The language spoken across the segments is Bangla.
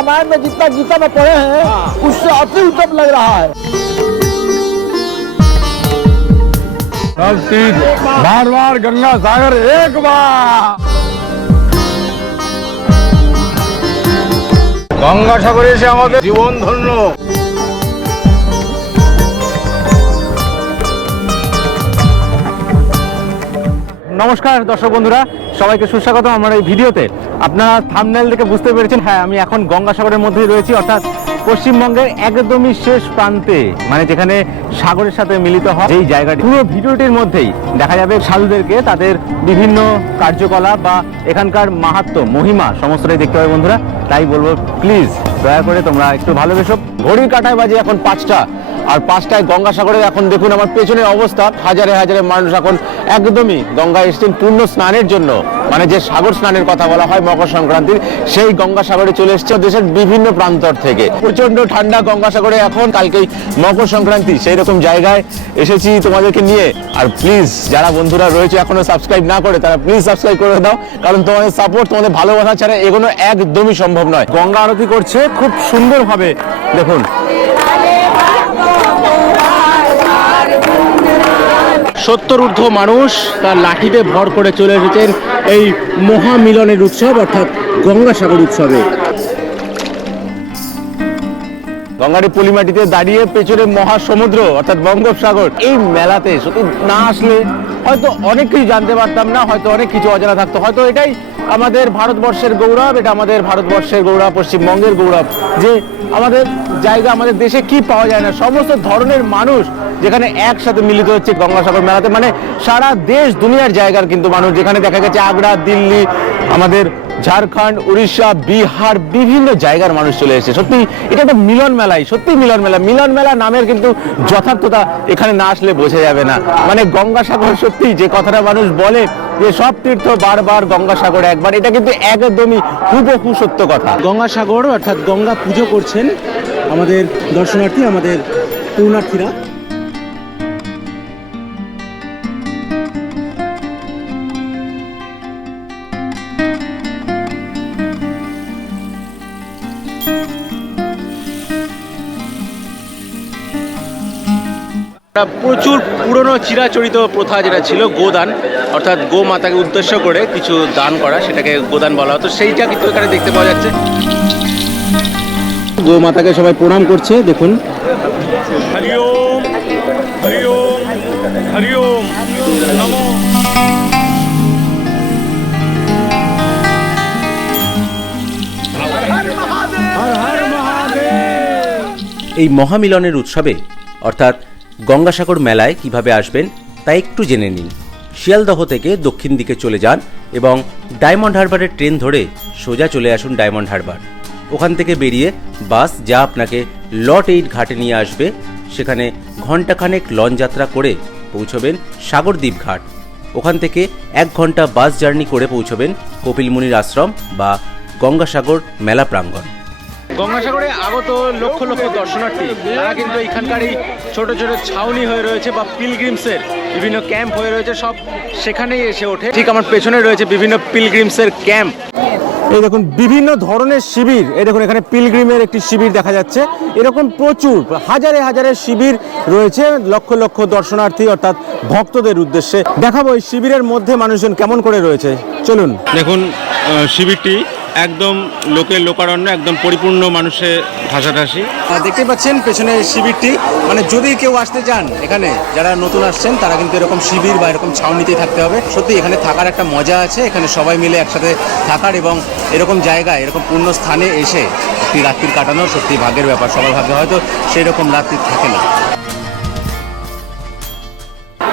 रामायण में जितना गीता में पढ़े हैं उससे अति उत्तम लग रहा है। बार बार गंगा सागर एक बार गंगा সাগরে এসে আমাদের জীবন ধন্য। নমস্কার দর্শক বন্ধুরা, সবাইকে সুস্বাগত আমার এই ভিডিওতে। আপনারা থাম্বনেল দেখে বুঝতে পেরেছেন, হ্যাঁ আমি এখন গঙ্গাসাগরের মধ্যেই রয়েছি, অর্থাৎ পশ্চিমবঙ্গের একদমই শেষ প্রান্তে, মানে যেখানে সাগরের সাথে মিলিত হয় যেই জায়গাটি। পুরো ভিডিওটির মধ্যেই দেখা যাবে সাধুদেরকে, তাদের বিভিন্ন কার্যকলাপ বা এখানকার মাহাত্ম্য মহিমা সমস্তটাই দেখতে হবে বন্ধুরা। তাই বলবো প্লিজ দয়া করে তোমরা একটু ভালোবেসো। ঘড়ির কাঁটায় বাজে এখন 5টা, আর 5টায় গঙ্গাসাগরে এখন দেখুন আমার পেছনের অবস্থা। হাজারে হাজারে মানুষ এখন একদমই গঙ্গায় এসেছেন পূর্ণ স্নানের জন্য, মানে যে সাগর স্নানের কথা বলা হয় মকর সংক্রান্তির, সেই গঙ্গাসাগরে চলে এসছে দেশের বিভিন্ন প্রান্তর থেকে। প্রচন্ড ঠান্ডা গঙ্গাসাগরে এখন, কালকেই মকর সংক্রান্তি, সেই রকম জায়গায় এসেছি তোমাদেরকে নিয়ে। আর প্লিজ যারা বন্ধুরা রয়েছে এখনো সাবস্ক্রাইব না করে, তারা প্লিজ সাবস্ক্রাইব করে দাও, কারণ তোমাদের সাপোর্ট, তোমাদের ভালোবাসা ছাড়া এগোনো একদমই সম্ভব নয়। গঙ্গা আরতি করছে খুব সুন্দরভাবে, দেখুন। 70 ঊর্ধ্ব মানুষ তার লাঠিতে ভর করে চলে এসেছেন এই মহামিলনের উৎসব অর্থাৎ গঙ্গাসাগর উৎসবে। গঙ্গার পলিমাটিতে দাঁড়িয়ে পেছনে মহাসমুদ্র অর্থাৎ বঙ্গোপসাগর। এই মেলাতে সত্যি না আসলে হয়তো অনেক কিছু জানতে পারতাম না, হয়তো অনেক কিছু অজানা থাকতো। হয়তো এটাই আমাদের ভারতবর্ষের গৌরব, এটা আমাদের ভারতবর্ষের গৌরব, পশ্চিমবঙ্গের গৌরব, যে আমাদের জায়গা, আমাদের দেশে কি পাওয়া যায় না, সমস্ত ধরনের মানুষ যেখানে একসাথে মিলিত হচ্ছে গঙ্গাসাগর মেলাতে। মানে সারা দেশ দুনিয়ার জায়গার কিন্তু মানুষ, যেখানে দেখা গেছে আগ্রা, দিল্লি, আমাদের ঝাড়খণ্ড, উড়িষ্যা, বিহার, বিভিন্ন জায়গার মানুষ চলে এসেছে। সত্যি এটা একটা মিলন মেলাই, সত্যি মিলন মেলা। মিলন মেলা নামের কিন্তু যথার্থতা এখানে না আসলে বোঝা যাবে না। মানে গঙ্গাসাগর সত্যি যে কথাটা মানুষ বলে যে সব তীর্থ বারবার গঙ্গাসাগর একবার, এটা কিন্তু একদমই হুবহু সত্য কথা। গঙ্গাসাগর অর্থাৎ গঙ্গা পুজো করছেন আমাদের দর্শনার্থী, আমাদের পূর্ণার্থীরা। প্রচুর পুরনো চিরাচরিত প্রথা যেটা ছিল গোদান, অর্থাৎ গো মাতাকে উদ্দেশ্য করে কিছু দান করা, সেটাকে গোদান বলা হতো, সেইটা কিন্তু এখানে দেখতে পাওয়া যাচ্ছে। গো মাতাকে সবাই প্রণাম করছে, দেখুন। হরি ওম হরি ওম হরি ওম নমো। এই মহামিলনের উৎসবে অর্থাৎ গঙ্গাসাগর মেলায় কিভাবে আসবেন তা একটু জেনে নিন। শিয়ালদহ থেকে দক্ষিণ দিকে চলে যান এবং ডায়মন্ড হারবারের ট্রেন ধরে সোজা চলে আসুন ডায়মন্ড হারবার। ওখান থেকে বেরিয়ে বাস যা আপনাকে লট 8 ঘাটে নিয়ে আসবে, সেখানে ঘণ্টাখানেক লঞ্চ যাত্রা করে পৌঁছবেন সাগরদ্বীপ ঘাট। ওখান থেকে 1 ঘন্টা বাস জার্নি করে পৌঁছবেন কপিলমুনির আশ্রম বা গঙ্গাসাগর মেলা প্রাঙ্গণ। গঙ্গাসাগরে আগত লক্ষ লক্ষ দর্শনার্থী, তারা কিন্তু এখানকার এই ছোট ছোট ছাউনি হয়ে রয়েছে বা পিলগ্রিমসের বিভিন্ন ক্যাম্প হয়ে রয়েছে, সব সেখানেই এসে ওঠে। ঠিক আমার পেছনে রয়েছে বিভিন্ন পিলগ্রিমসের ক্যাম্প। এই দেখুন বিভিন্ন ধরনের শিবির, এই দেখুন এখানে পিলগ্রিমের একটি শিবির দেখা যাচ্ছে। এরকম প্রচুর হাজারে হাজারে শিবির রয়েছে লক্ষ লক্ষ দর্শনার্থী অর্থাৎ ভক্তদের উদ্দেশ্যে। দেখাবো এই শিবিরের মধ্যে মানুষজন কেমন করে রয়েছে, চলুন। দেখুন শিবিরটি একদম লোকের লোকারণ্য, একদম পরিপূর্ণ মানুষে ঠাসাঠাসি। দেখতে পাচ্ছেন পেছনে শিবিরটি, মানে যদি কেউ আসতে চান এখানে, যারা নতুন আসছেন তারা কিন্তু এরকম শিবির বা এরকম ছাউনিতেই থাকতে হবে। সত্যি এখানে থাকার একটা মজা আছে, এখানে সবাই মিলে একসাথে থাকার এবং এরকম জায়গায় এরকম পূর্ণ স্থানে এসে একটি রাত্রি কাটানোর সত্যি ভাগ্যের ব্যাপার। সবার ভাগ্যে হয়তো সেই রকম রাত্রি থাকে না।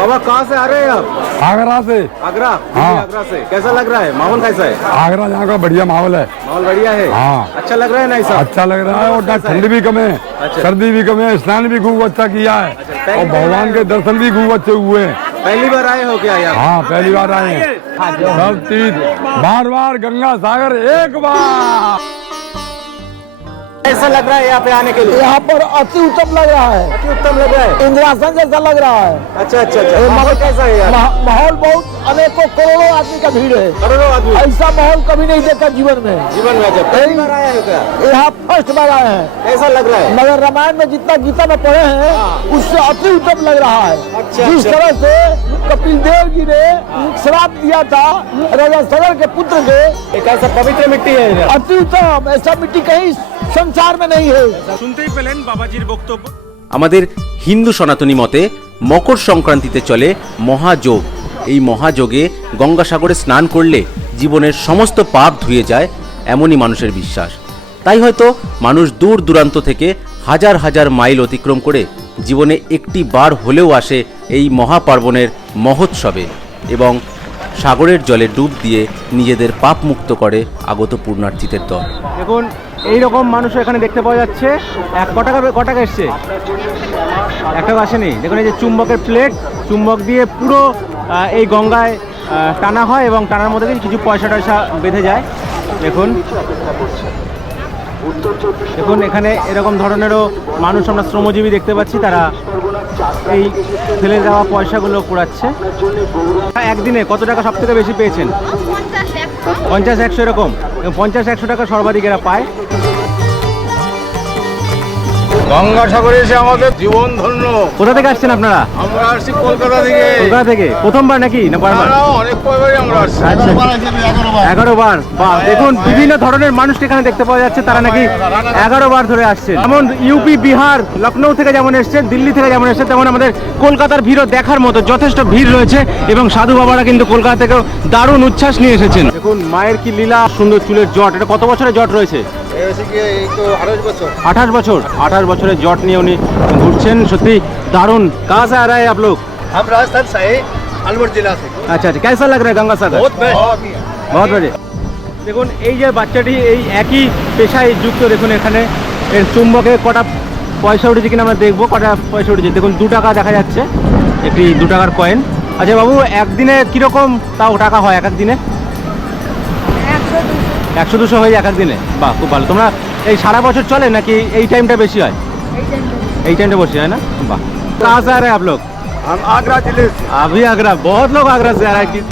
बाबा कहाँ से आ रहे हैं आप? आगरा से। आगरा? हाँ। आगरा से। कैसा लग रहा है, माहौल कैसा है? आगरा यहाँ का बढ़िया माहौल है। माहौल बढ़िया है। हाँ। अच्छा लग रहा है ना ऐसा? अच्छा लग रहा है, और ठंड भी कम है, अच्छा। सर्दी भी कम है, स्नान भी खूब अच्छा किया है, और भगवान के दर्शन भी खूब अच्छे हुए हैं। पहली बार आए हो क्या यहाँ? हाँ पहली बार आए हैं। सब तीर्थ बार बार गंगा सागर एक बार। कैसा लग रहा है यहाँ पे आने के लिए? यहाँ पर अति उत्तम लग रहा है, अति उत्तम लग रहा है। इंद्रासन जैसा लग रहा है। अच्छा अच्छा अच्छा, माहौल कैसा है यार? माहौल बहुत, अनेकों करोड़ों आदमी का भीड़ है। करोड़ों आदमी ऐसा माहौल कभी नहीं देखा जीवन में। जीवन में जब पहली बार आया है क्या? यहाँ फर्स्ट बार आए हैं। कैसा लग रहा है? मगर रामायण में जितना गीता में पढ़े हैं उससे अति उत्तम लग रहा है। अच्छा, जिस अच्छा। तरह से कपिल देव जी ने श्राप दिया था राजा सगर के पुत्र के, एक ऐसा पवित्र मिट्टी है इधर। अति उत्तम, ऐसा मिट्टी कहीं संसार में नहीं है। শুনতেই পেলেন বাবাজির বক্তব্য। আমাদের হিন্দু সনাতনী মতে মকর সংক্রান্তিতে চলে মহাযোগ। এই মহাযোগে গঙ্গাসাগরে স্নান করলে জীবনের সমস্ত পাপ ধুয়ে যায়, এমনই মানুষের বিশ্বাস। তাই হয়তো মানুষ দূর দূরান্ত থেকে হাজার হাজার মাইল অতিক্রম করে জীবনে একটি বার হলেও আসে এই মহাপার্বণের মহোৎসবে এবং সাগরের জলে ডুব দিয়ে নিজেদের পাপ মুক্ত করে আগত পুণ্যার্থীদের দল। দেখুন এইরকম মানুষ এখানে দেখতে পাওয়া যাচ্ছে। কটাকা এসছে? একটাও আসেনি। দেখুন এই যে চুম্বকের প্লেট, চুম্বক দিয়ে পুরো এই গঙ্গায় টানা হয় এবং টানার মধ্যে দিয়ে কিছু পয়সা টয়সা বেঁধে যায়। দেখুন দেখুন এখানে এরকম ধরনেরও মানুষ আমরা শ্রমজীবী দেখতে পাচ্ছি, তারা এই ফেলে দেওয়া পয়সাগুলো কুড়াচ্ছে। একদিনে কত টাকা সব থেকে বেশি পেয়েছেন? 50-100 এরকম। 50-100 টাকা সর্বাধিক এরা পায়। গঙ্গাসাগরে এসে আমাদের জীবন ধন্য। কোথা থেকে আসছেন আপনারা? আমরা আসছি কলকাতা থেকে। কলকাতা থেকে প্রথমবার নাকি না বারবার? অনেক কয়বারই আমরা আসছি। 11 বার। বাহ, দেখুন বিভিন্ন ধরনের মানুষকে এখানে দেখতে পাওয়া যাচ্ছে, তারা নাকি 11 বার ধরে আসছে। যেমন ইউপি, বিহার, লখনৌ থেকে যেমন এসছেন, দিল্লি থেকে যেমন এসছে, তেমন আমাদের কলকাতার ভিড়ও দেখার মতো যথেষ্ট ভিড় রয়েছে এবং সাধু বাবারা কিন্তু কলকাতা থেকেও দারুণ উচ্ছ্বাস নিয়ে এসেছেন। দেখুন মায়ের কি লীলা, সুন্দর চুলের জট। এটা কত বছরের জট রয়েছে? 28 বছর। 28 বছরের জট নিয়ে উনি ঘুরছেন। সত্যি দারুণ। কাহা সে আ রहा है आप लोग? हम राजस्थान से हैं, अलवर जिला से। अच्छा अच्छा, कैसा लग रहा है गंगा सागर? बहुत बेस्ट। बहुत बढ़िया। দেখুন এই যে বাচ্চাটি এই একই পেশায় যুক্ত। দেখুন এখানে এর চুম্বকে কটা পয়সা উঠেছে কিনা আমরা দেখবো। কটা পয়সা উঠেছে দেখুন, 2 টাকা দেখা যাচ্ছে, একটি 2 টাকার কয়েন। আচ্ছা বাবু, একদিনে কিরকম তাও টাকা হয় এক এক দিনে? 100-200 হয়ে যায় এক এক দিনে। বাহ, খুব ভালো। তোমরা এই সারা বছর চলে নাকি এই টাইমটা বেশি হয়? এই টাइमটা বেশি হয় না? वाह। कहाँ से आ रहे हैं आप लोग? हम आगरा जिले से। अभी आगरा, बहुत लोग आगरा से आ रहे हैं।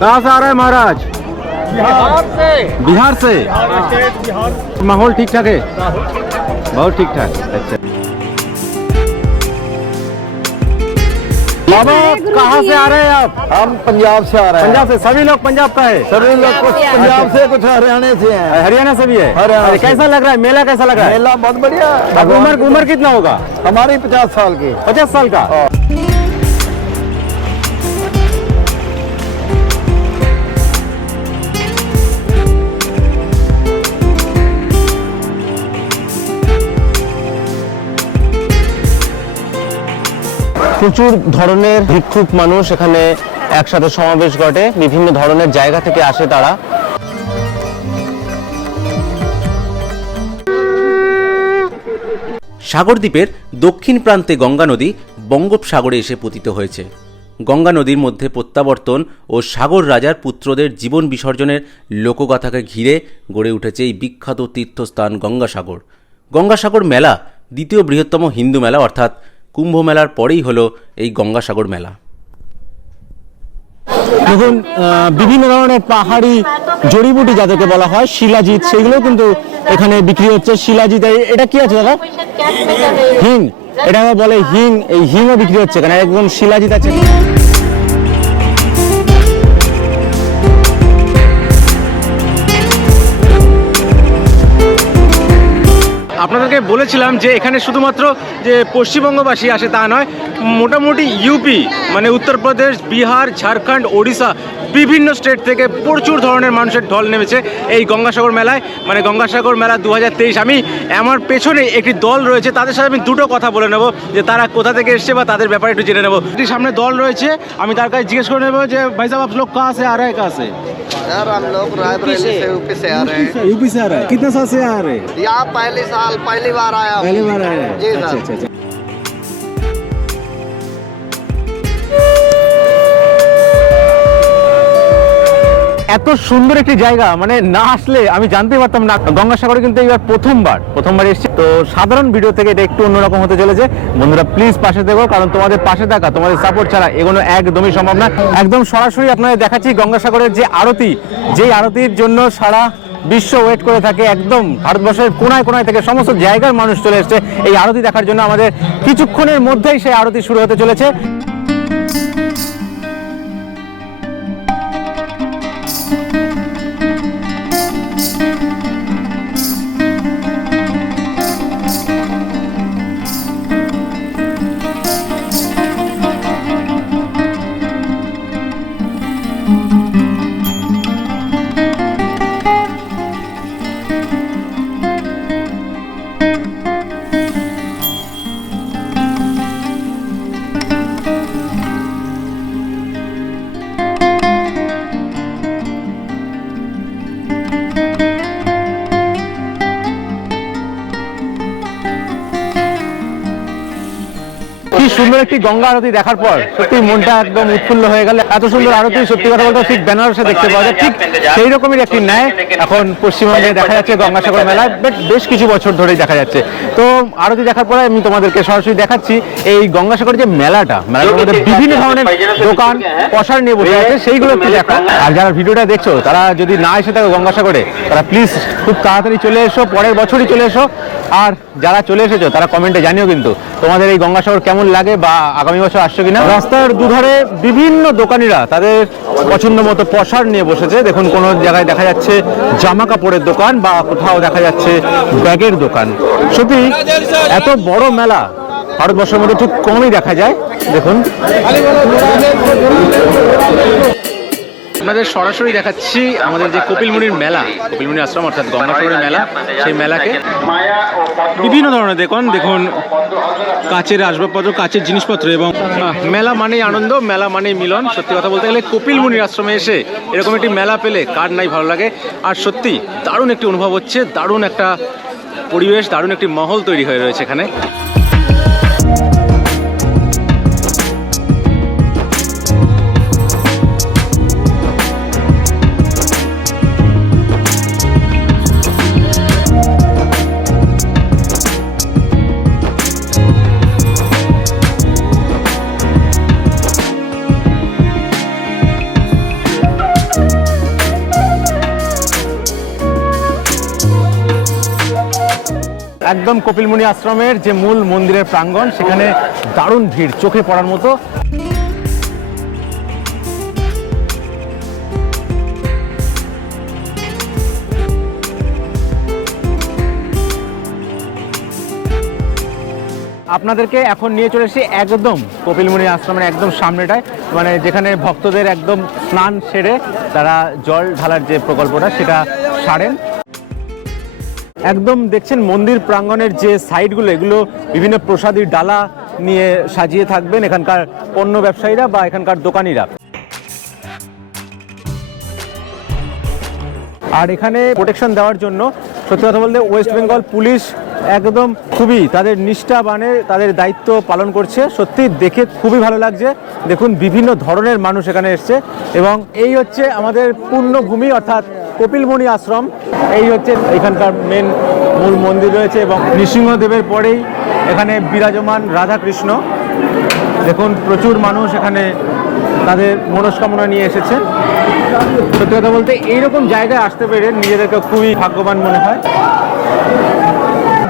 कहाँ से आ रहे हैं महाराज? बिहार से। माहौल ठीक ठाक है? बहुत ठीक ठाक। अच्छा बाबा, कहाँ से आ रहे हैं आप? हम पंजाब से आ रहे हैं। पंजाब से। सभी लोग पंजाब का है? सभी लोग कुछ पंजाब से, कुछ हरियाणा से हैं। हरियाणा से भी है? हरियाणा अरे, से। कैसा लग रहा है मेला? कैसा लग रहा है? मेला बहुत बढ़िया। अब उम्र कितना होगा? हमारी 50 साल की। 50 साल का। প্রচুর ধরনের ভিক্ষুক মানুষ এখানে একসাথে সমাবেশ ঘটে, বিভিন্ন ধরনের জায়গা থেকে আসে তারা। সাগরদ্বীপের দক্ষিণ প্রান্তে গঙ্গা নদী বঙ্গোপসাগরে এসে পতিত হয়েছে। গঙ্গা নদীর মধ্যে প্রত্যাবর্তন ও সাগর রাজার পুত্রদের জীবন বিসর্জনের লোকগাথাকে ঘিরে গড়ে উঠেছে এই বিখ্যাত তীর্থস্থান গঙ্গাসাগর। গঙ্গাসাগর মেলা দ্বিতীয় বৃহত্তম হিন্দু মেলা, অর্থাৎ কুম্ভ মেলার পরেই হলো এই গঙ্গাসাগর মেলা। দেখুন বিভিন্ন ধরনের পাহাড়ি জড়িবুটি যাদেরকে বলা হয়, শিলাজিৎ, সেগুলো কিন্তু এখানে বিক্রি হচ্ছে। শিলাজিৎ, এটা কি আছে দাদা? হিং, এটা বলে হিং। এই হিংও বিক্রি হচ্ছে এখানে। একদম শিলাজিৎ আছে। আপনাদেরকে বলেছিলাম যে এখানে শুধুমাত্র যে পশ্চিমবঙ্গবাসী আসে তা নয়, মোটামুটি ইউপি মানে উত্তরপ্রদেশ, বিহার, ঝাড়খণ্ড, ওড়িশা, বিভিন্ন স্টেট থেকে প্রচুর ধরনের মানুষের ঢল নেমেছে এই গঙ্গাসাগর মেলায়, মানে গঙ্গাসাগর মেলা 2023। আমি আমার পেছনে একটি দল রয়েছে, তাদের সাথে আমি দুটো কথা বলে নেব যে তারা কোথা থেকে এসছে বা তাদের ব্যাপারে একটু জেনে নেব। একটি সামনে দল রয়েছে, আমি তার কাছে জিজ্ঞেস করে নেব যে ভাই সাহেব, आप लोग कहाँ से आ रहे हैं? कहाँ से? यार हम लोग रायबरेली से यूपी से आ रहे हैं। यूपी से आ रहा है। कितने साल से आ रहे हैं? यहाँ पहली बार आया हूँ। पहली बार आए हैं? जी अच्छा सर। अच्छा अच्छा। এত সুন্দর একটি জায়গা, মানে না আসলে আমি জানতেই পারতাম না। গঙ্গাসাগরে কিন্তু এইবার প্রথমবার এসেছি, তো সাধারণ ভিডিও থেকে এটা একটু অন্যরকম হতে চলেছে। বন্ধুরা প্লিজ পাশে থেকো, কারণ তোমাদের পাশে থাকা, তোমাদের সাপোর্ট ছাড়া এগুলো একদমই সম্ভব না। একদম সরাসরি আপনাদের দেখাচ্ছি গঙ্গাসাগরের যে আরতি, যেই আরতির জন্য সারা বিশ্ব ওয়েট করে থাকে। একদম ভারতবর্ষের কোনায় কোনায় থেকে সমস্ত জায়গার মানুষ চলে এসছে এই আরতি দেখার জন্য। আমাদের কিছুক্ষণের মধ্যেই সেই আরতি শুরু হতে চলেছে। কি সুন্দর একটি গঙ্গা আরতি দেখার পর সত্যি মনটা একদম উৎফুল্ল হয়ে গেল। এত সুন্দর আরতি সত্যি কথা বলতে ঠিক বেনারসে দেখতে পাওয়া যায়, ঠিক সেই রকমের একটি ন্যায় এখন পশ্চিমবঙ্গে দেখা যাচ্ছে গঙ্গাসাগর মেলায়, বেশ কিছু বছর ধরেই দেখা যাচ্ছে। তো আরতি দেখার পরে আমি তোমাদেরকে সরাসরি দেখাচ্ছি এই গঙ্গাসাগর যে মেলাটার মধ্যে বিভিন্ন ধরনের দোকান পসার নিয়ে বসে আছে, সেইগুলো একটু দেখো। আর যারা ভিডিওটা দেখছো তারা যদি না এসে থাকো গঙ্গাসাগরে, তারা প্লিজ খুব তাড়াতাড়ি চলে এসো, পরের বছরই চলে এসো। আর যারা চলে এসেছো তারা কমেন্টে জানিও কিন্তু তোমাদের এই গঙ্গাসাগর কেমন লাগে, বা আগামী বছর আসছো কিনা। রাস্তার দুধারে বিভিন্ন দোকানিরা তাদের পছন্দ মতো পসার নিয়ে বসেছে। দেখুন কোনো জায়গায় দেখা যাচ্ছে জামা কাপড়ের দোকান, বা কোথাও দেখা যাচ্ছে ব্যাগের দোকান। সত্যি এত বড় মেলা ভারতবর্ষের মধ্যে খুব কমই দেখা যায়। দেখুন আপনাদের সরাসরি দেখাচ্ছি আমাদের যে কপিলমুনির মেলা, কপিলমুনি আশ্রম অর্থাৎ গঙ্গাসাগরের মেলা, সেই মেলাকে বিভিন্ন ধরনের দেখুন কাচের আসবাবপত্র, কাচের জিনিসপত্র, এবং মেলা মানেই আনন্দ, মেলা মানেই মিলন। সত্যি কথা বলতে গেলে কপিলমুনির আশ্রমে এসে এরকম একটি মেলা পেলে কার নাই ভালো লাগে। আর সত্যি দারুণ একটি অনুভব হচ্ছে, দারুণ একটা পরিবেশ, দারুণ একটি মহল তৈরি হয়ে রয়েছে এখানে। একদম কপিলমুনি আশ্রমের যে মূল মন্দিরের প্রাঙ্গণ, সেখানে দারুণ ভিড়, চোখে পড়ার মতো। আপনাদেরকে এখন নিয়ে চলে এসেছি একদম কপিলমুনি আশ্রমের একদম সামনেটায়, মানে যেখানে ভক্তদের একদম স্নান সেরে তারা জল ঢালার যে প্রকল্পটা সেটা সারেন। একদম দেখছেন মন্দির প্রাঙ্গণের যে সাইডগুলো, এগুলো বিভিন্ন প্রসাদী ডালা নিয়ে সাজিয়ে থাকবেন এখানকার পণ্য ব্যবসায়ীরা বা এখানকার দোকানিরা। আর এখানে প্রোটেকশন দেওয়ার জন্য সত্যি কথা বলতে ওয়েস্ট বেঙ্গল পুলিশ একদম খুবই তাদের নিষ্ঠাবানে তাদের দায়িত্ব পালন করছে। সত্যি দেখে খুবই ভালো লাগছে। দেখুন বিভিন্ন ধরনের মানুষ এখানে এসছে, এবং এই হচ্ছে আমাদের পূর্ণভূমি অর্থাৎ কপিলমুনি আশ্রম। এই হচ্ছে এখানকার মূল মন্দির রয়েছে, এবং নৃসিংহদেবের পরেই এখানে বিরাজমান রাধাকৃষ্ণ। দেখুন প্রচুর মানুষ এখানে তাদের মনস্কামনা নিয়ে এসেছে। সত্যি কথা বলতে এইরকম জায়গায় আসতে পেরে নিজেদেরকে খুবই ভাগ্যবান মনে হয়।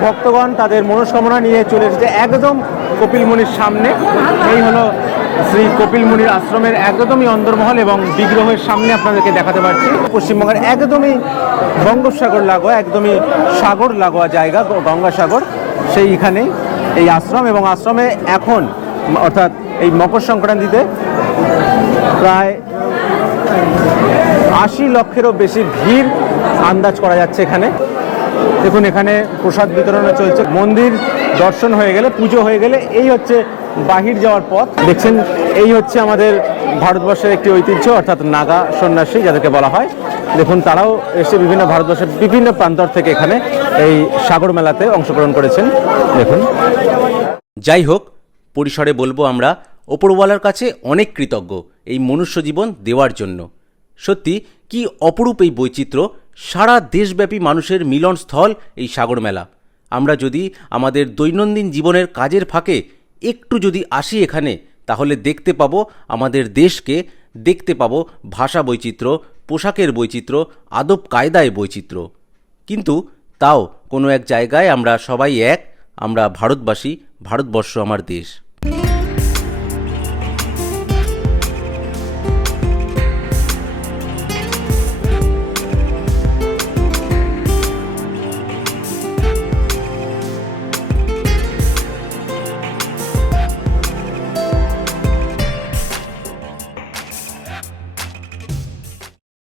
ভক্তগণ তাদের মনস্কামনা নিয়ে চলে এসেছে একদম কপিলমুনির সামনে। এই হলো শ্রী কপিলমুনির আশ্রমের একদমই অন্দরমহল, এবং বিগ্রহের সামনে আপনাদেরকে দেখাতে পারছি। পশ্চিমবঙ্গের একদমই বঙ্গোপসাগর লাগোয়া, একদমই সাগর লাগোয়া জায়গা গঙ্গাসাগর, সেইখানেই এই আশ্রম। এবং আশ্রমে এখন অর্থাৎ এই মকর সংক্রান্তিতে প্রায় 80 লক্ষেরও বেশি ভিড় আন্দাজ করা যাচ্ছে এখানে। দেখুন এখানে প্রসাদ বিতরণও চলছে। মন্দির দর্শন হয়ে গেলে, পুজো হয়ে গেলে এই হচ্ছে বাহির যাওয়ার পথ। দেখছেন এই হচ্ছে আমাদের ভারতবর্ষের একটি ঐতিহ্য, অর্থাৎ নাগা সন্ন্যাসী যাদেরকে বলা হয়। দেখুন তারাও এসে বিভিন্ন ভারতবর্ষের বিভিন্ন প্রান্তর থেকে এখানে এই সাগর মেলাতে অংশগ্রহণ করেছেন। দেখুন যাই হোক, পরিসরে বলবো আমরা ওপরওয়ালার কাছে অনেক কৃতজ্ঞ এই মনুষ্য জীবন দেওয়ার জন্য। সত্যি কি অপরূপ এই বৈচিত্র্য, সারা দেশব্যাপী মানুষের মিলনস্থল এই সাগর মেলা। আমরা যদি আমাদের দৈনন্দিন জীবনের কাজের ফাঁকে একটু যদি আসি এখানে, তাহলে দেখতে পাবো আমাদের দেশকে, দেখতে পাবো ভাষা বৈচিত্র্য, পোশাকের বৈচিত্র্য, আদব কায়দায় বৈচিত্র্য। কিন্তু তাও কোনো এক জায়গায় আমরা সবাই এক, আমরা ভারতবাসী, ভারতবর্ষ আমার দেশ।